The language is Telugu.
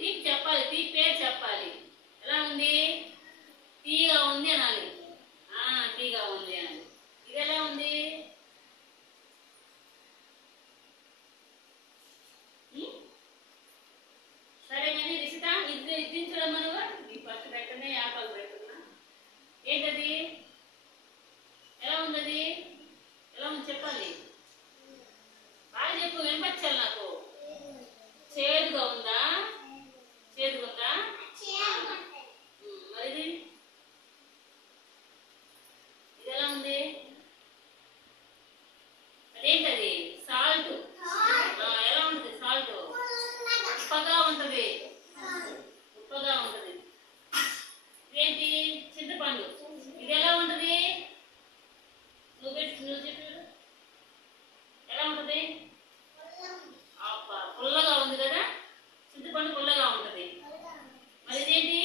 తీపి చెప్పాలి, తీపి పేరు చెప్పాలి. ఎలా ఉంది? తీగా ఉంది అనాలి. తీగా ఉంది అనాలి. ఇది ఎలా ఉంది? సరే కానీ రిషిత ఇది చూడమనుగా. నీ ఫస్ట్ పెట్టనే యాపాలు పెట్టుకున్నా. ఏంటది? ఎలా ఉంది? అది ఎలా ఉంది చెప్పాలి. బాగా చెప్పు, వినపచ్చాలి నాకు. చేదుగా ఉందా? చేదుగా ఉందా? మరి ఇది ఎలా ఉంది? అదేంటది? సాల్ట్. ఎలా ఉంటుంది సాల్ట్? ఉప్పగా ఉంటది. ఉప్పగా ఉంటది. ఇదేంటి? చింతపండు. ఇది ఎలా ఉంటది? నువ్వు చెప్పు. ఎలా ఉంటది? పుల్లగా ఉంది కదా. చింతపండు పుల్లగా ఉంటది. మరి ఇదేంటి?